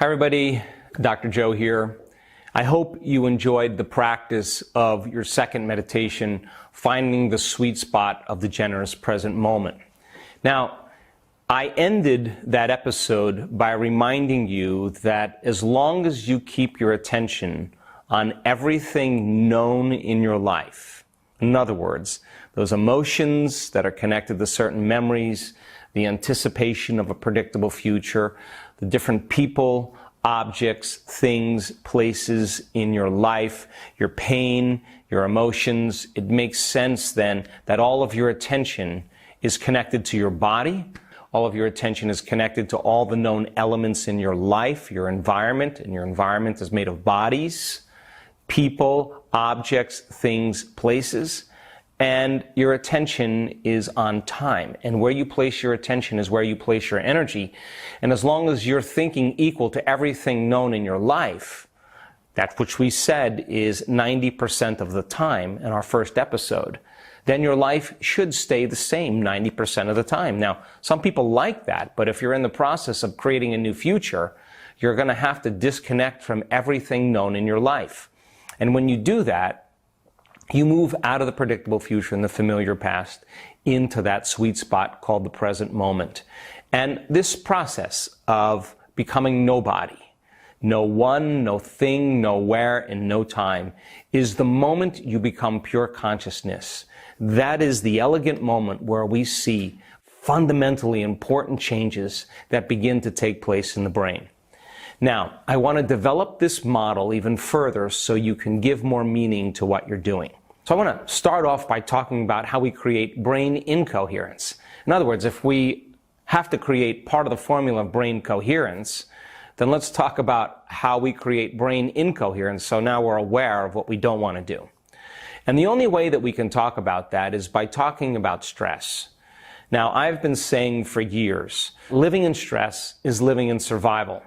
Hi everybody, Dr. Joe here. I hope you enjoyed the practice of your second meditation, finding the sweet spot of the generous present moment. Now, I ended that episode by reminding you that as long as you keep your attention on everything known in your life, in other words, those emotions that are connected to certain memories, the anticipation of a predictable future, the different people, objects, things, places in your life, your pain, your emotions, it makes sense then that all of your attention is connected to your body. All of your attention is connected to all the known elements in your life, your environment, and your environment is made of bodies, people, objects, things, places. And your attention is on time. And where you place your attention is where you place your energy. And as long as you're thinking equal to everything known in your life, that which we said is 90% of the time in our first episode, then your life should stay the same 90% of the time. Now, some people like that, but if you're in the process of creating a new future, you're going to have to disconnect from everything known in your life. And when you do that, you move out of the predictable future and the familiar past into that sweet spot called the present moment. And this process of becoming nobody, no one, no thing, nowhere, and no time, is the moment you become pure consciousness. That is the elegant moment where we see fundamentally important changes that begin to take place in the brain. Now, I want to develop this model even further so you can give more meaning to what you're doing. So I want to start off by talking about how we create brain incoherence. In other words, if we have to create part of the formula of brain coherence, then let's talk about how we create brain incoherence so now we're aware of what we don't want to do. And the only way that we can talk about that is by talking about stress. Now, I've been saying for years, living in stress is living in survival.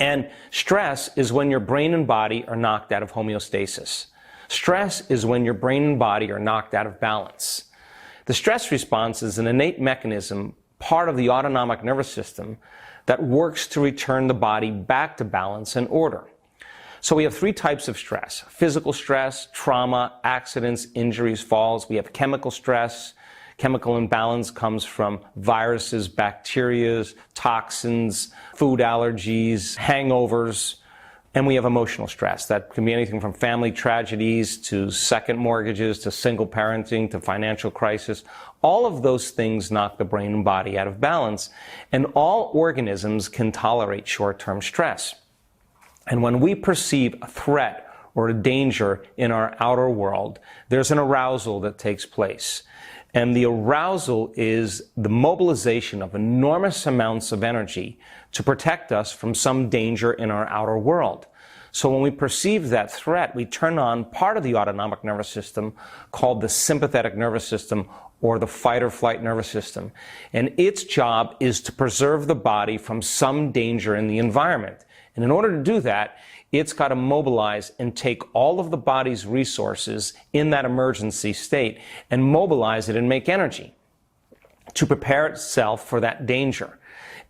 And stress is when your brain and body are knocked out of homeostasis. Stress is when your brain and body are knocked out of balance. The stress response is an innate mechanism, part of the autonomic nervous system, that works to return the body back to balance and order. So we have three types of stress: physical stress, trauma, accidents, injuries, falls. We have chemical stress. Chemical imbalance comes from viruses, bacteria, toxins, food allergies, hangovers. And we have emotional stress. That can be anything from family tragedies to second mortgages to single parenting to financial crisis. All of those things knock the brain and body out of balance. And all organisms can tolerate short-term stress. And when we perceive a threat or a danger in our outer world, there's an arousal that takes place. And the arousal is the mobilization of enormous amounts of energy to protect us from some danger in our outer world. So when we perceive that threat, we turn on part of the autonomic nervous system called the sympathetic nervous system or the fight or flight nervous system. And its job is to preserve the body from some danger in the environment. And in order to do that, it's got to mobilize and take all of the body's resources in that emergency state and mobilize it and make energy to prepare itself for that danger.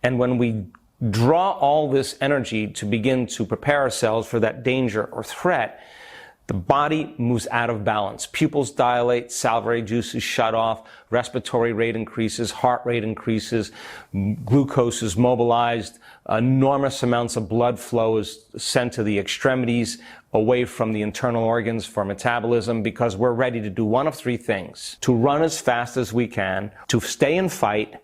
And when we draw all this energy to begin to prepare ourselves for that danger or threat, the body moves out of balance. Pupils dilate, salivary juices shut off, respiratory rate increases, heart rate increases, glucose is mobilized, enormous amounts of blood flow is sent to the extremities away from the internal organs for metabolism because we're ready to do one of three things: to run as fast as we can, to stay and fight,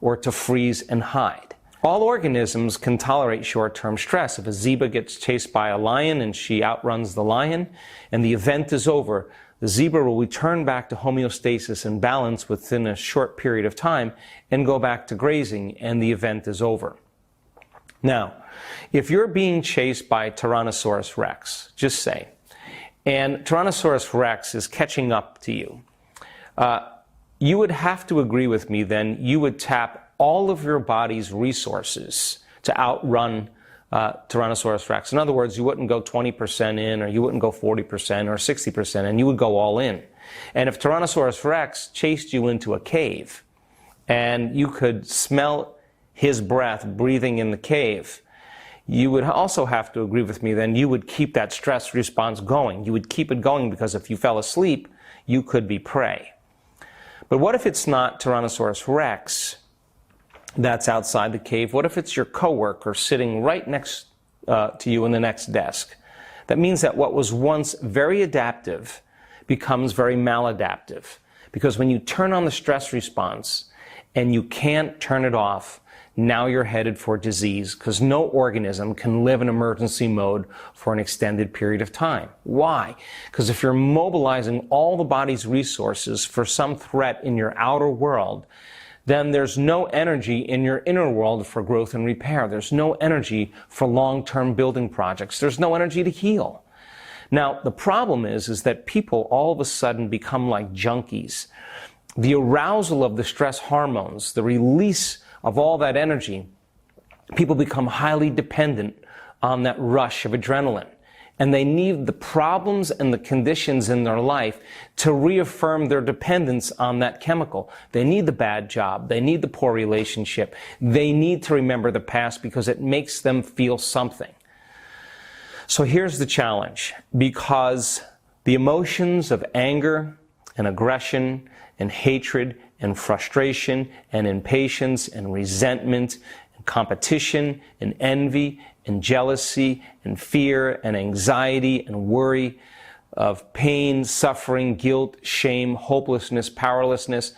or to freeze and hide. All organisms can tolerate short-term stress. If a zebra gets chased by a lion and she outruns the lion and the event is over, the zebra will return back to homeostasis and balance within a short period of time and go back to grazing, and the event is over. Now, if you're being chased by Tyrannosaurus Rex, just say, and Tyrannosaurus Rex is catching up to you, you would have to agree with me then you would tap all of your body's resources to outrun Tyrannosaurus Rex. In other words, you wouldn't go 20% in, or you wouldn't go 40% or 60%, and you would go all in. And if Tyrannosaurus Rex chased you into a cave, and you could smell his breath breathing in the cave, you would also have to agree with me then you would keep that stress response going. You would keep it going because if you fell asleep, you could be prey. But what if it's not Tyrannosaurus Rex that's outside the cave? What if it's your coworker sitting right next to you in the next desk? That means that what was once very adaptive becomes very maladaptive. Because when you turn on the stress response and you can't turn it off, now you're headed for disease, because no organism can live in emergency mode for an extended period of time. Why? Because if you're mobilizing all the body's resources for some threat in your outer world, then there's no energy in your inner world for growth and repair. There's no energy for long-term building projects. There's no energy to heal. Now, the problem is that people all of a sudden become like junkies. The arousal of the stress hormones, the release of all that energy, people become highly dependent on that rush of adrenaline. And they need the problems and the conditions in their life to reaffirm their dependence on that chemical. They need the bad job. They need the poor relationship. They need to remember the past because it makes them feel something. So here's the challenge. Because the emotions of anger and aggression and hatred and frustration and impatience and resentment and competition and envy and jealousy and fear and anxiety and worry, of pain, suffering, guilt, shame, hopelessness, powerlessness,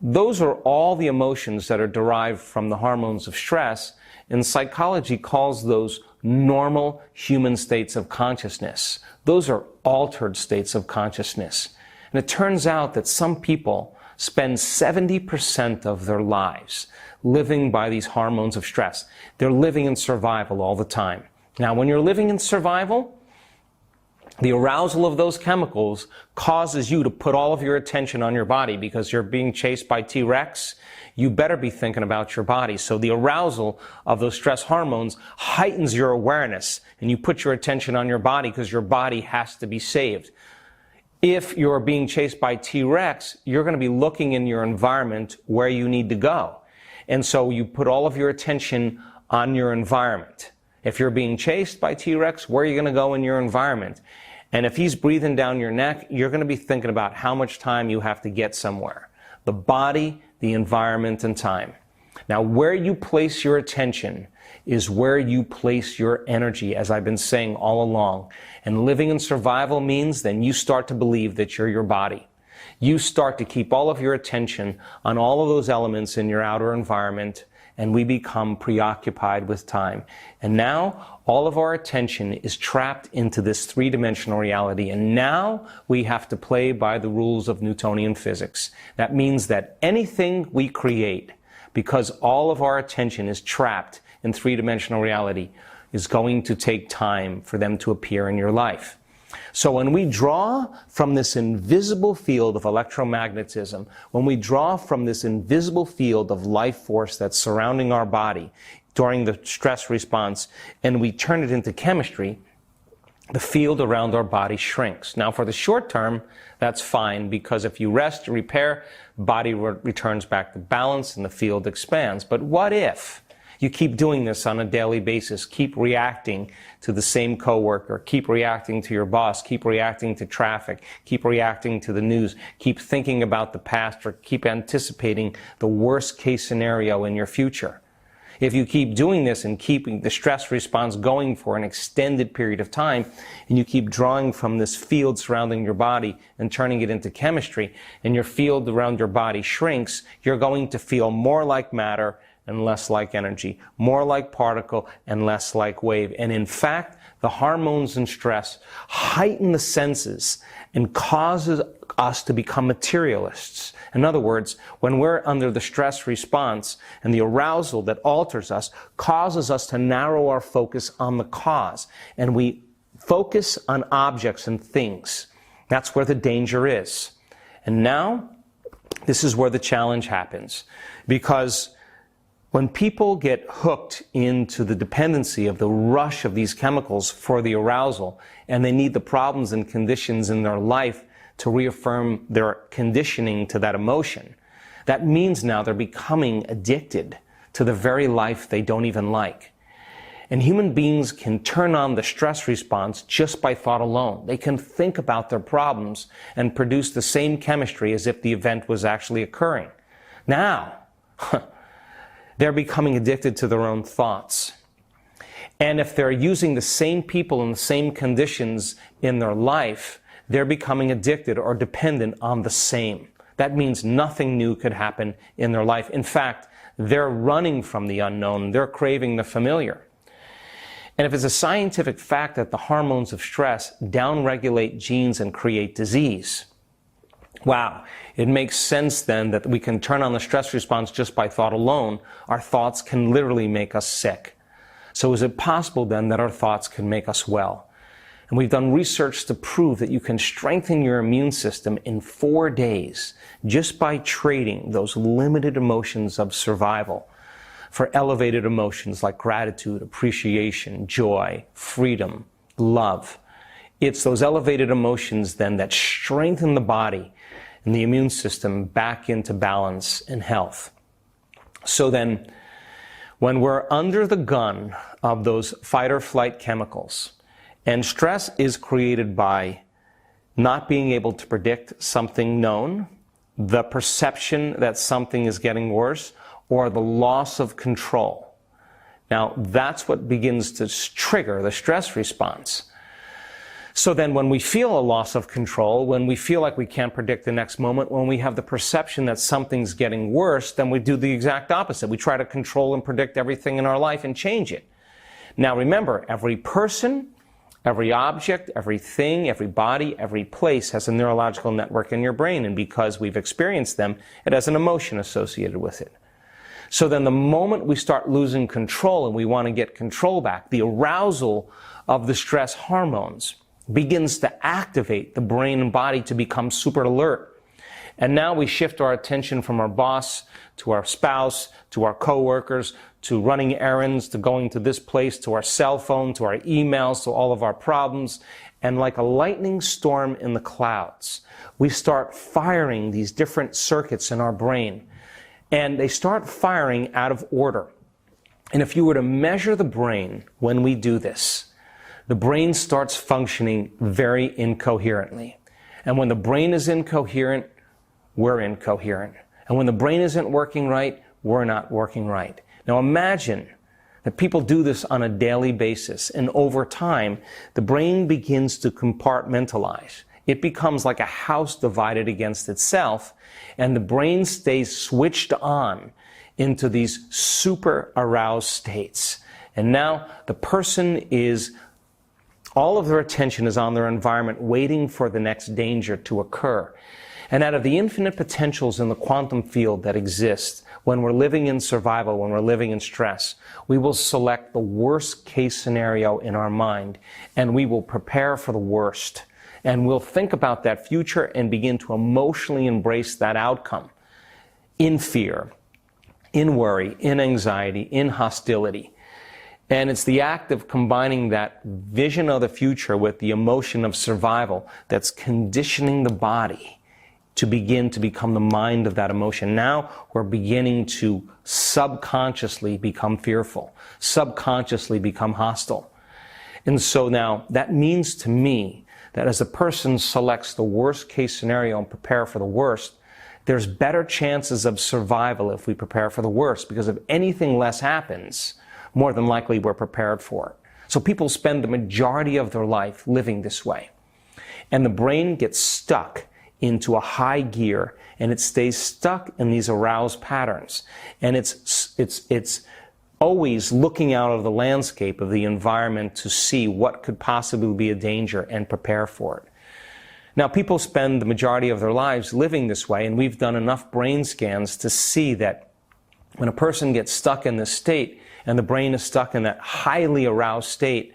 those are all the emotions that are derived from the hormones of stress, and psychology calls those normal human states of consciousness. Those are altered states of consciousness. And it turns out that some people spend 70% of their lives living by these hormones of stress. They're living in survival all the time. Now, when you're living in survival, the arousal of those chemicals causes you to put all of your attention on your body because you're being chased by T-Rex. You better be thinking about your body. So the arousal of those stress hormones heightens your awareness, and you put your attention on your body because your body has to be saved. If you're being chased by T-Rex, you're going to be looking in your environment where you need to go. And so you put all of your attention on your environment. If you're being chased by T-Rex, where are you going to go in your environment? And if he's breathing down your neck, you're going to be thinking about how much time you have to get somewhere. The body, the environment, and time. Now, where you place your attention is where you place your energy, as I've been saying all along. And living in survival means then you start to believe that you're your body. You start to keep all of your attention on all of those elements in your outer environment, and we become preoccupied with time. And now all of our attention is trapped into this three-dimensional reality, and now we have to play by the rules of Newtonian physics. That means that anything we create, because all of our attention is trapped in three-dimensional reality, is going to take time for them to appear in your life. So when we draw from this invisible field of electromagnetism, when we draw from this invisible field of life force that's surrounding our body during the stress response, and we turn it into chemistry, the field around our body shrinks. Now, for the short term, that's fine, because if you rest, you repair, body returns back to balance and the field expands. But what if you keep doing this on a daily basis, keep reacting to the same coworker, keep reacting to your boss, keep reacting to traffic, keep reacting to the news, keep thinking about the past, or keep anticipating the worst case scenario in your future? If you keep doing this and keeping the stress response going for an extended period of time, and you keep drawing from this field surrounding your body and turning it into chemistry, and your field around your body shrinks, you're going to feel more like matter and less like energy, more like particle and less like wave. And in fact, the hormones and stress heighten the senses and causes us to become materialists. In other words, when we're under the stress response, and the arousal that alters us causes us to narrow our focus on the cause, and we focus on objects and things. That's where the danger is. And now, this is where the challenge happens, because when people get hooked into the dependency of the rush of these chemicals for the arousal, and they need the problems and conditions in their life to reaffirm their conditioning to that emotion, that means now they're becoming addicted to the very life they don't even like. And human beings can turn on the stress response just by thought alone. They can think about their problems and produce the same chemistry as if the event was actually occurring. Now, they're becoming addicted to their own thoughts. And if they're using the same people in the same conditions in their life, they're becoming addicted or dependent on the same. That means nothing new could happen in their life. In fact, they're running from the unknown. They're craving the familiar. And if it's a scientific fact that the hormones of stress downregulate genes and create disease, wow, it makes sense then that we can turn on the stress response just by thought alone. Our thoughts can literally make us sick. So is it possible then that our thoughts can make us well? And we've done research to prove that you can strengthen your immune system in 4 days just by trading those limited emotions of survival for elevated emotions like gratitude, appreciation, joy, freedom, love. It's those elevated emotions then that strengthen the body and the immune system back into balance and health. So then, when we're under the gun of those fight or flight chemicals, and stress is created by not being able to predict something known, the perception that something is getting worse, or the loss of control. Now, that's what begins to trigger the stress response. So then when we feel a loss of control, when we feel like we can't predict the next moment, when we have the perception that something's getting worse, then we do the exact opposite. We try to control and predict everything in our life and change it. Now remember, every person, every object, everything, every body, every place has a neurological network in your brain, and because we've experienced them, it has an emotion associated with it. So then the moment we start losing control and we want to get control back, the arousal of the stress hormones begins to activate the brain and body to become super alert. And now we shift our attention from our boss to our spouse, to our coworkers, to running errands, to going to this place, to our cell phone, to our emails, to all of our problems. And like a lightning storm in the clouds, we start firing these different circuits in our brain. And they start firing out of order. And if you were to measure the brain when we do this, the brain starts functioning very incoherently. And when the brain is incoherent, we're incoherent. And when the brain isn't working right, we're not working right. Now imagine that people do this on a daily basis, and over time, the brain begins to compartmentalize. It becomes like a house divided against itself, and the brain stays switched on into these super aroused states. And now the person is, all of their attention is on their environment, waiting for the next danger to occur. And out of the infinite potentials in the quantum field that exist, when we're living in survival, when we're living in stress, we will select the worst case scenario in our mind, and we will prepare for the worst. And we'll think about that future and begin to emotionally embrace that outcome in fear, in worry, in anxiety, in hostility. And it's the act of combining that vision of the future with the emotion of survival that's conditioning the body to begin to become the mind of that emotion. Now we're beginning to subconsciously become fearful, subconsciously become hostile. And so now that means to me that as a person selects the worst case scenario and prepare for the worst, there's better chances of survival if we prepare for the worst, because if anything less happens, more than likely we're prepared for it. So people spend the majority of their life living this way. And the brain gets stuck into a high gear, and it stays stuck in these aroused patterns. And it's always looking out of the landscape of the environment to see what could possibly be a danger and prepare for it. Now, people spend the majority of their lives living this way, and we've done enough brain scans to see that when a person gets stuck in this state, and the brain is stuck in that highly aroused state,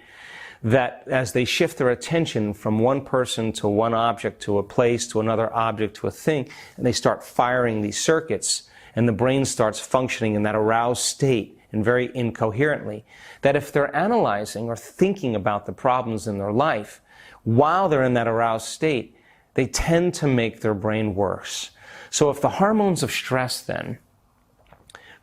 that as they shift their attention from one person to one object, to a place, to another object, to a thing, and they start firing these circuits, and the brain starts functioning in that aroused state, and very incoherently, that if they're analyzing or thinking about the problems in their life while they're in that aroused state, they tend to make their brain worse. So if the hormones of stress then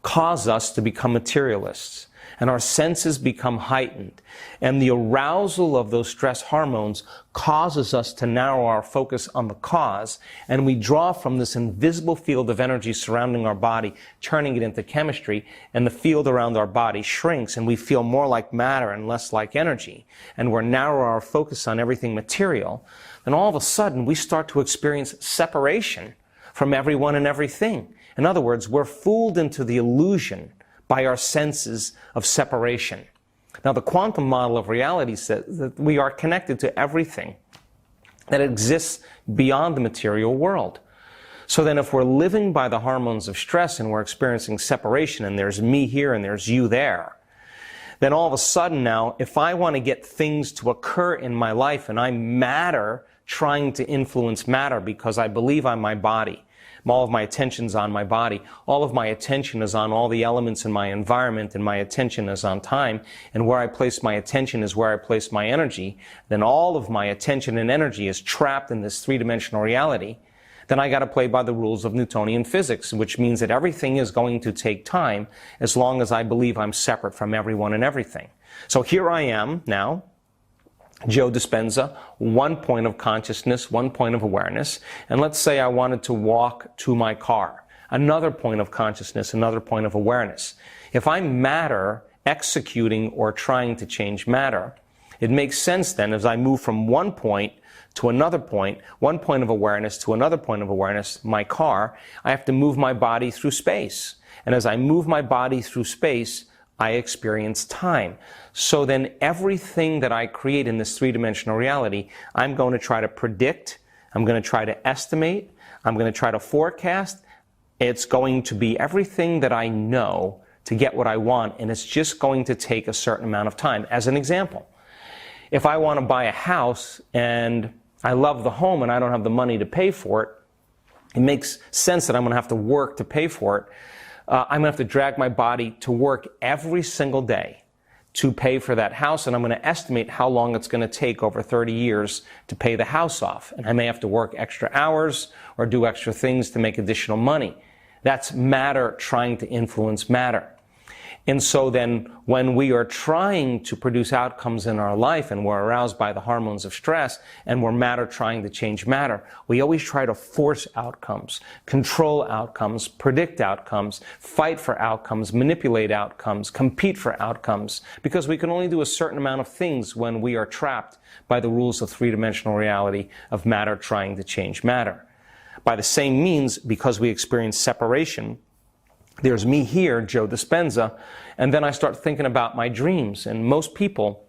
cause us to become materialists, and our senses become heightened. And the arousal of those stress hormones causes us to narrow our focus on the cause, and we draw from this invisible field of energy surrounding our body, turning it into chemistry, and the field around our body shrinks, and we feel more like matter and less like energy, and we're narrow our focus on everything material. Then all of a sudden we start to experience separation from everyone and everything. In other words, we're fooled into the illusion by our senses of separation. Now, the quantum model of reality says that we are connected to everything that exists beyond the material world. So then if we're living by the hormones of stress and we're experiencing separation, and there's me here and there's you there, then all of a sudden now, if I want to get things to occur in my life and I'm matter trying to influence matter because I believe I'm my body, all of my attention's on my body, all of my attention is on all the elements in my environment, and my attention is on time, and where I place my attention is where I place my energy, then all of my attention and energy is trapped in this three-dimensional reality. Then I got to play by the rules of Newtonian physics, which means that everything is going to take time as long as I believe I'm separate from everyone and everything. So here I am now, Joe Dispenza, one point of consciousness, one point of awareness, and let's say I wanted to walk to my car. Another point of consciousness, another point of awareness. If I'm matter executing or trying to change matter, it makes sense then as I move from one point to another point, one point of awareness to another point of awareness, my car, I have to move my body through space. And as I move my body through space, I experience time. So then everything that I create in this three-dimensional reality, I'm going to try to predict, I'm going to try to estimate, I'm going to try to forecast. It's going to be everything that I know to get what I want, and it's just going to take a certain amount of time. As an example, if I want to buy a house and I love the home and I don't have the money to pay for it, it makes sense that I'm going to have to work to pay for it. I'm going to have to drag my body to work every single day to pay for that house, and I'm going to estimate how long it's going to take over 30 years to pay the house off. And I may have to work extra hours or do extra things to make additional money. That's matter trying to influence matter. And so then when we are trying to produce outcomes in our life and we're aroused by the hormones of stress and we're matter trying to change matter, we always try to force outcomes, control outcomes, predict outcomes, fight for outcomes, manipulate outcomes, compete for outcomes, because we can only do a certain amount of things when we are trapped by the rules of three-dimensional reality of matter trying to change matter. By the same means, because we experience separation, there's me here, Joe Dispenza, and then I start thinking about my dreams. And most people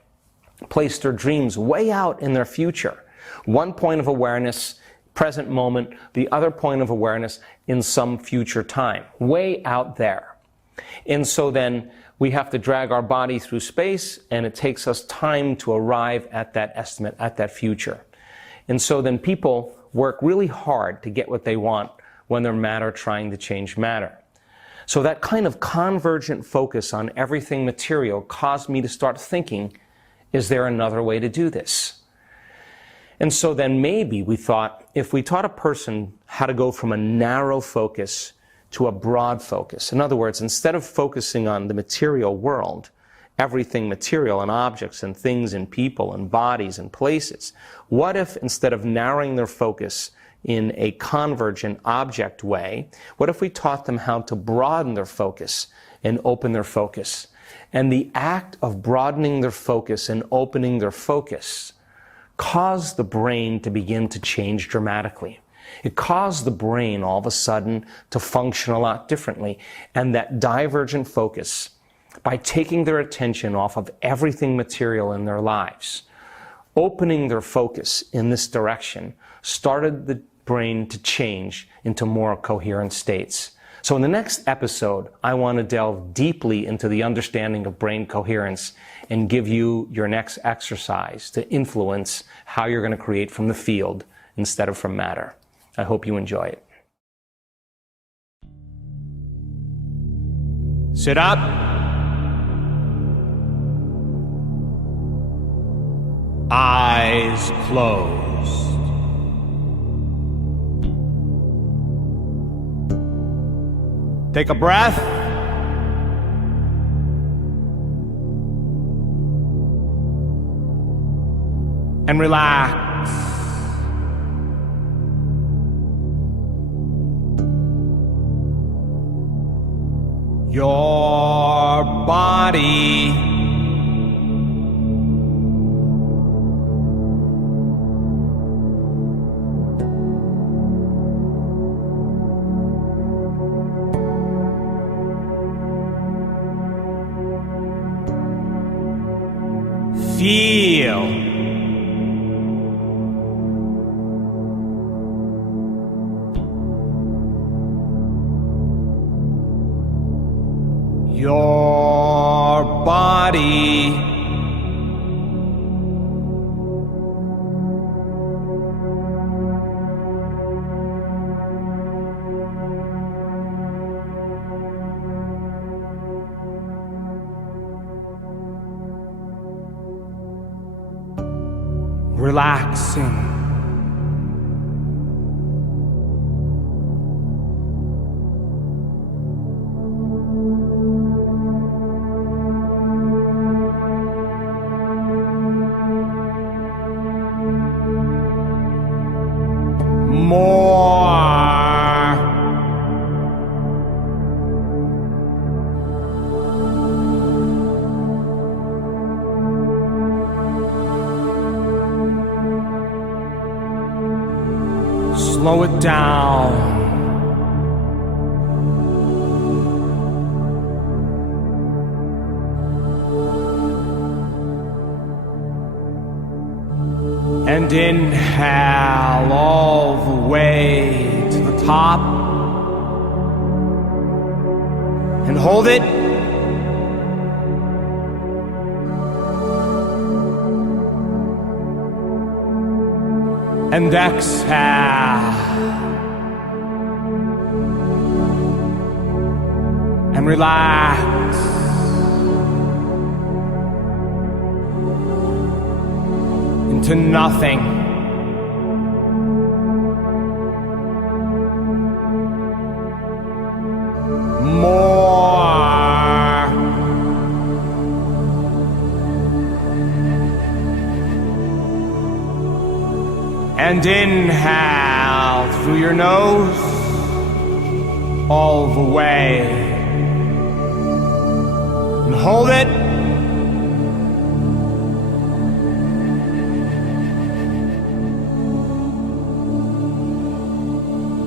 place their dreams way out in their future. One point of awareness, present moment, the other point of awareness in some future time, way out there. And so then we have to drag our body through space, and it takes us time to arrive at that estimate, at that future. And so then people work really hard to get what they want when they're matter trying to change matter. So that kind of convergent focus on everything material caused me to start thinking, is there another way to do this? And so then maybe we thought, if we taught a person how to go from a narrow focus to a broad focus, in other words, instead of focusing on the material world, everything material and objects and things and people and bodies and places, what if instead of narrowing their focus in a convergent object way, what if we taught them how to broaden their focus and open their focus? And the act of broadening their focus and opening their focus caused the brain to begin to change dramatically. It caused the brain all of a sudden to function a lot differently. And that divergent focus, by taking their attention off of everything material in their lives, opening their focus in this direction, started the brain to change into more coherent states. So in the next episode, I want to delve deeply into the understanding of brain coherence and give you your next exercise to influence how you're going to create from the field instead of from matter. I hope you enjoy it. Sit up. Eyes closed. Take a breath. and relax. Your body feel your body relaxing. More. Slow it down. And inhale all the way to the top. And hold it. And exhale. And relax. Into nothing. More. And inhale through your nose all the way. And hold it.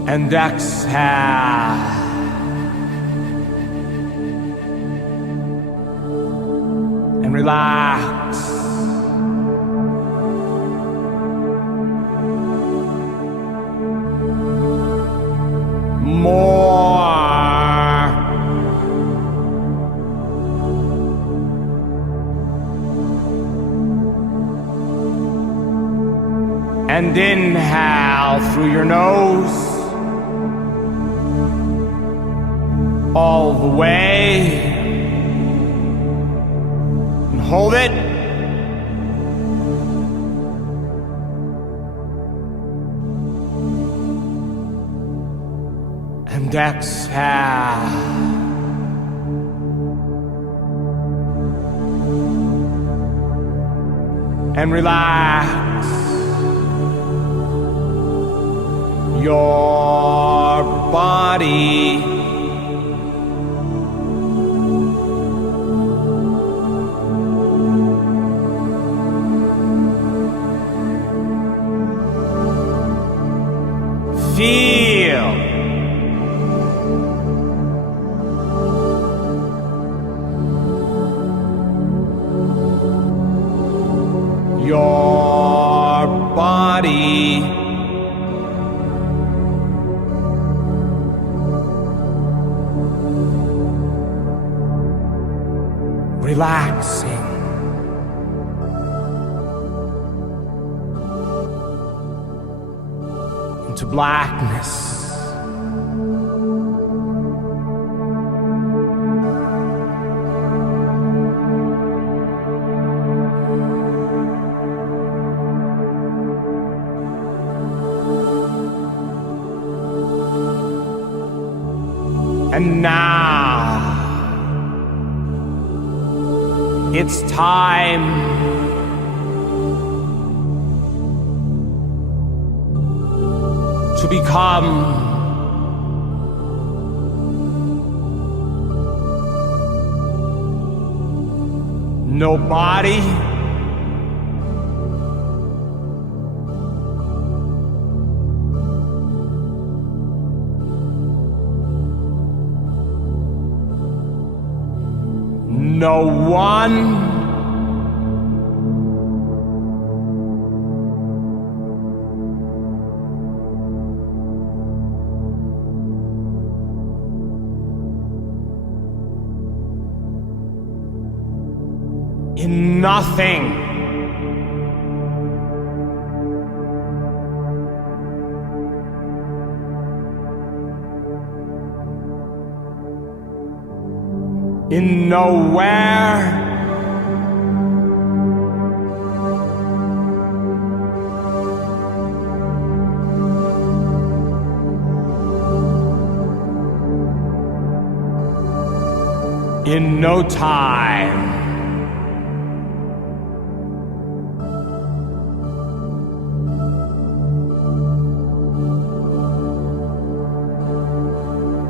And exhale. And relax. More. And inhale through your nose all the way. And hold it. And exhale. And relax. Your body feel your body relaxing into blackness. And now it's time to become nobody, no one, in nothing. In nowhere. In no time.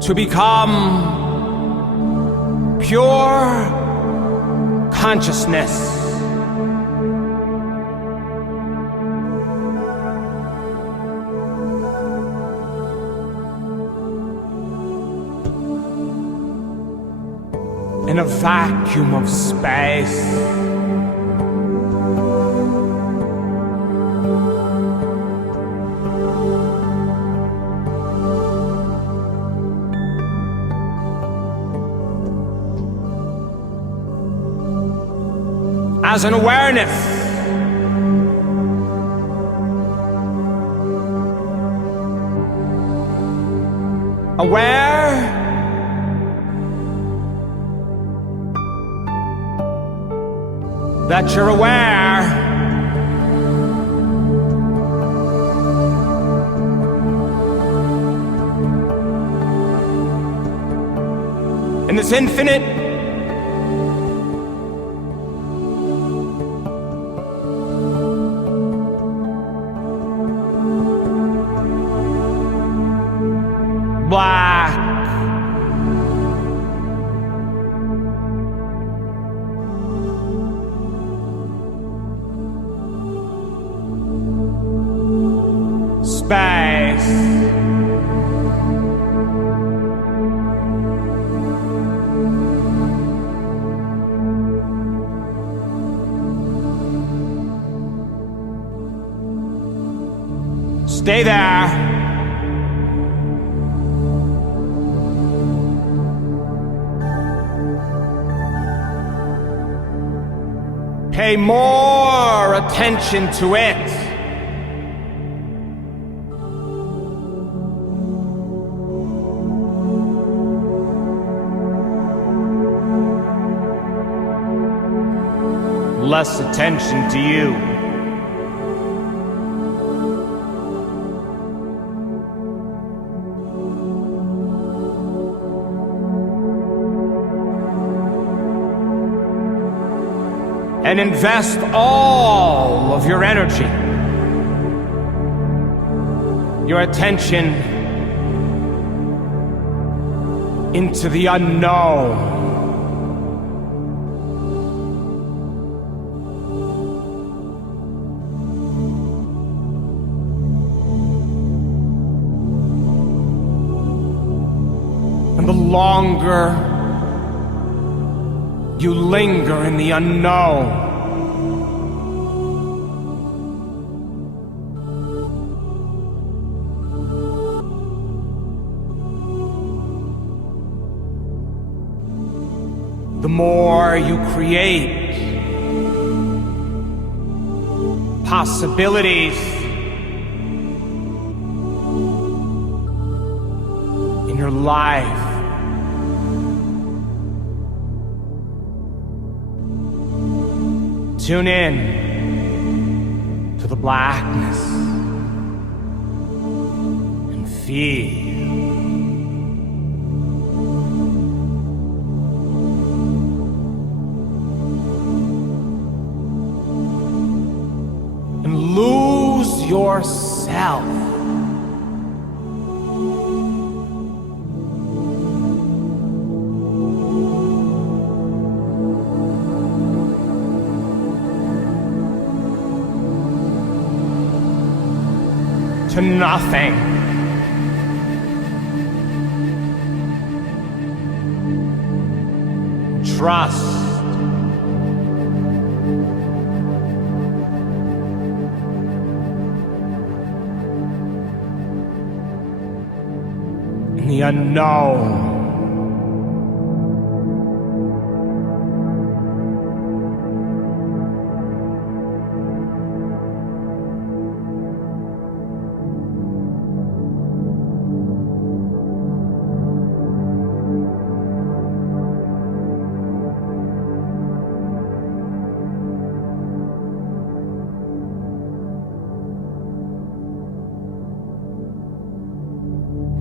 To become pure consciousness. In a vacuum of space. As an awareness, aware that you're aware, in this infinite black space. Stay there. Pay more attention to it. Less attention to you. And invest all of your energy, your attention into the unknown. And the longer you linger in the unknown, the more you create possibilities in your life. Tune in to the blackness and feel. And lose yourself to nothing. Trust. In the unknown.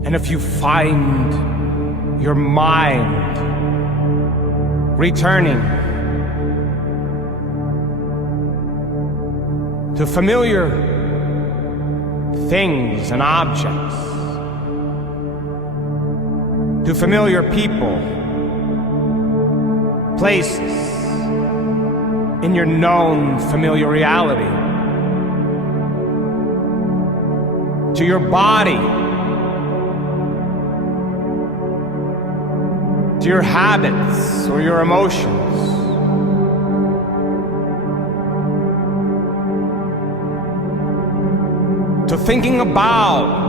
And if you find your mind returning to familiar things and objects, to familiar people, places, in your known familiar reality, to your body, to your habits or your emotions, to thinking about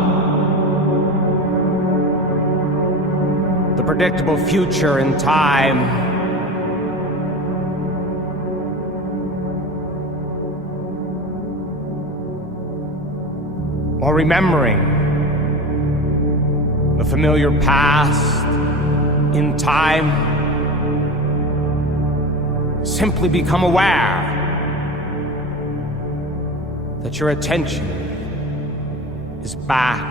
the predictable future in time, or remembering the familiar past in time. Simply become aware that your attention is back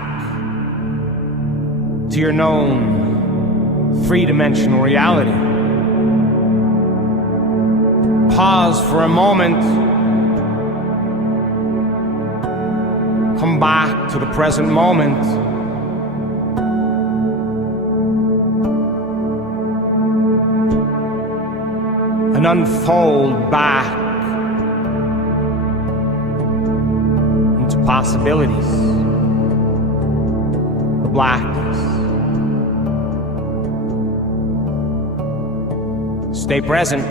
to your known three-dimensional reality. Pause for a moment. Come back to the present moment. And unfold back into possibilities, the blackness. Stay present.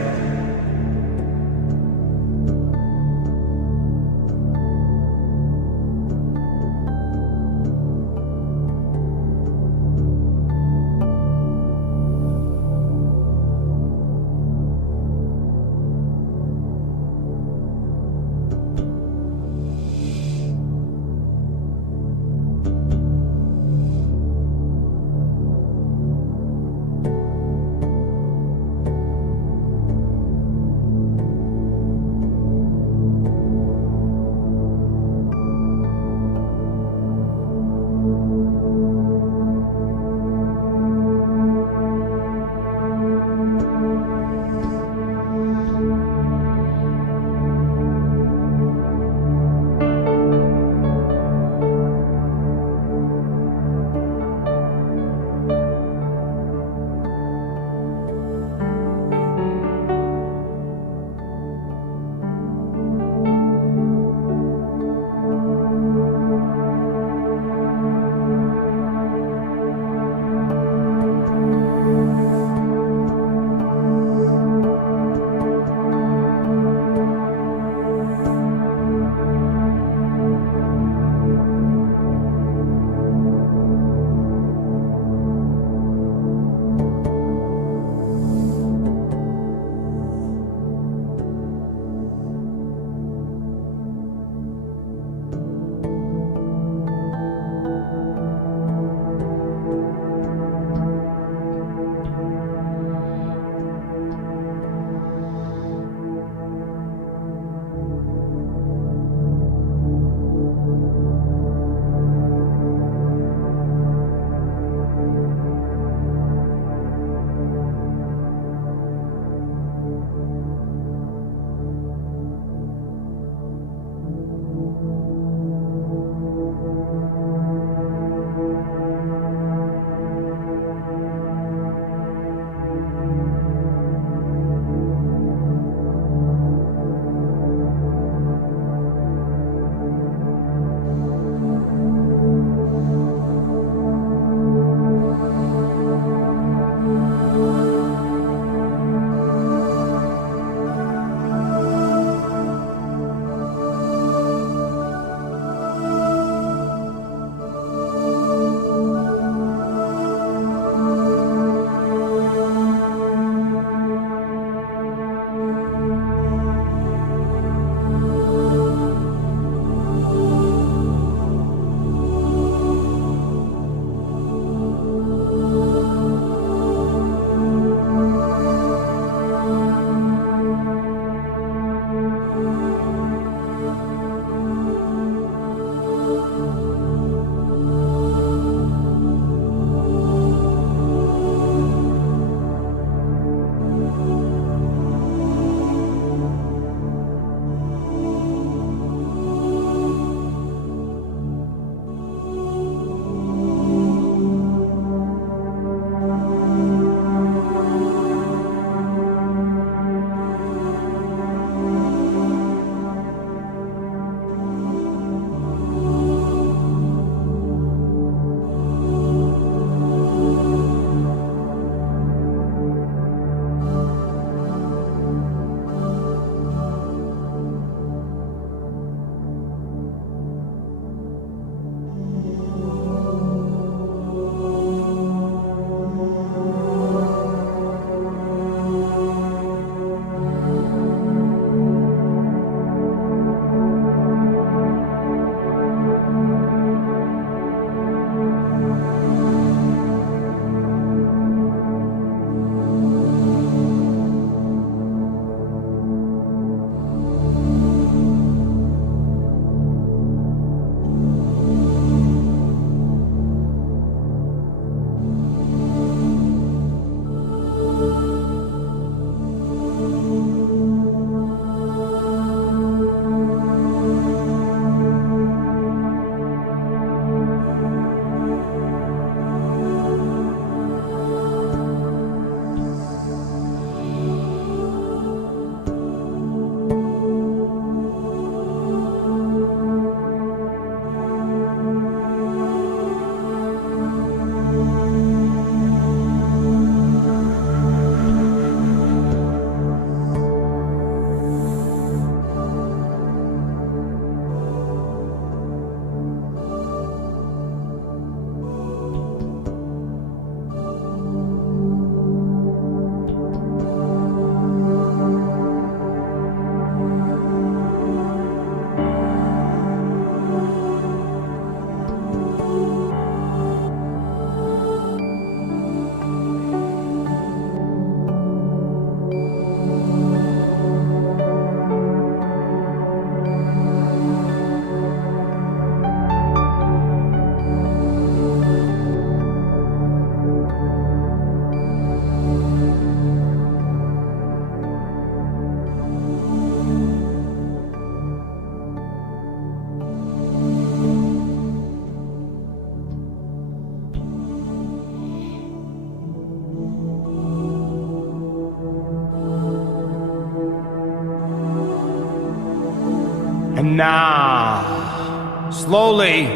And now, slowly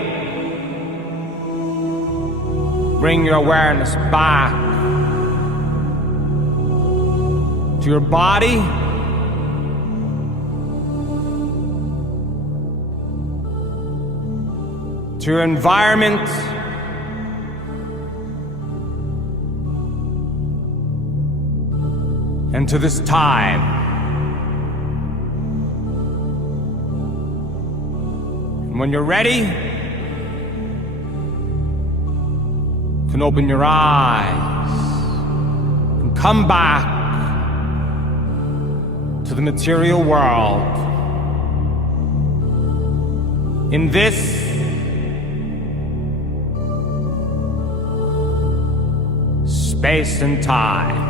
bring your awareness back to your body, to your environment, and to this time. And when you're ready, you can open your eyes and come back to the material world. In this space and time.